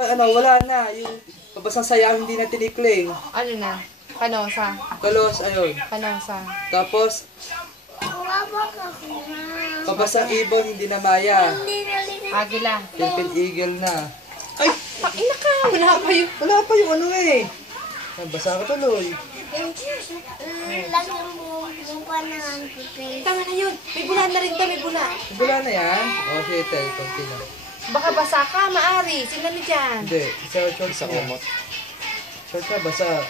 Ano, wala na. Yung pabasang sayaw hindi na tinikling. Ano na? Panosa. Kalos, ayun. Panosa. Tapos, pabasang ibon hindi na maya. Agila. Philippine eagle na. Ay! Pakina ka! Wala pa yung ano eh. Basa ka tuloy. Tama na yun. May bula na rin to, may bula. Bula na yan? O, sige, tayo. Konti na. Baka basa ka, maari. Sino na dyan? Hindi. Isa short sa kumot. Short na, basa.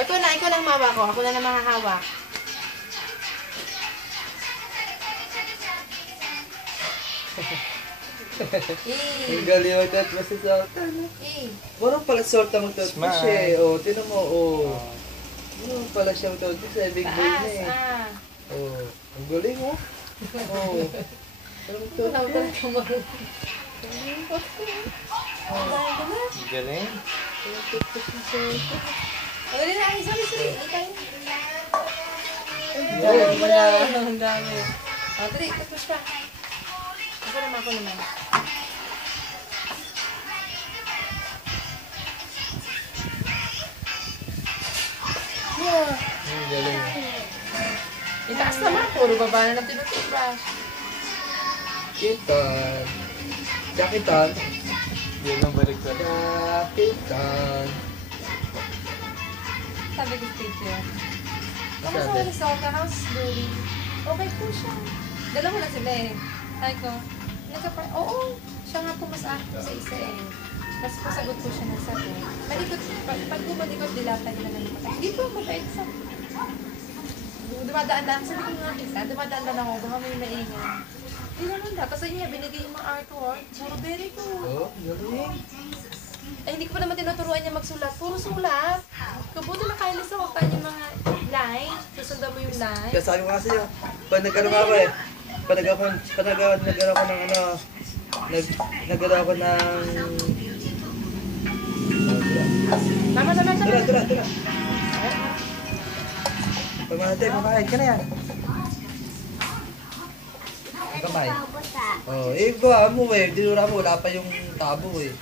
Ikaw na ang mawa ko. Ako na ang mahahawak. Ang galing mo tat, basta sa Marang pala short ang magtutfish eh. O, tinan mo, o. Marang pala siya magtutfish eh. Big boy na eh. O, ang galing mo. O. Galing. Ang dami. Dali, tapos pa. Ako naman. Ang galing. Itaas naman. Puro baba na ng tinutubrush. Kitan. Jakitan. Yan ang balik ko. Jakitan. Sabi ko teacher. Kamusta ang result ka? How's doing? Okay po siya. Dalawa na sila eh. Sabi ko, oo, siya nga po mas active sa isa eh. Mas pasagot po siya ng sagot. Malikot, pag bumalikot, dilatan nila ng likot. Hindi po, mabait sa. Dumadaan lang, sabi ko nga kita, dumadaan lang ako, baka may maingan. Hindi naman da, kasi niya, binigay yung mga artwork. Puro very good. Oh, galing. Ay, hindi ko pa naman tinuturuan niya magsulat. Puro sulat. Kabuti na kaya lisa, huwag tayo yung mga line. Susundan mo yung line. Kaya sabi ko kasi yun, pag nagkaroon ako eh, pag nagkaroon ako ng ano, nagkaroon ako ng... Tama. Tira. Pagmahantay, makain ka na yan. Ang kamay. Oh, gawa mo eh, dinura mo, wala pa yung tabo eh.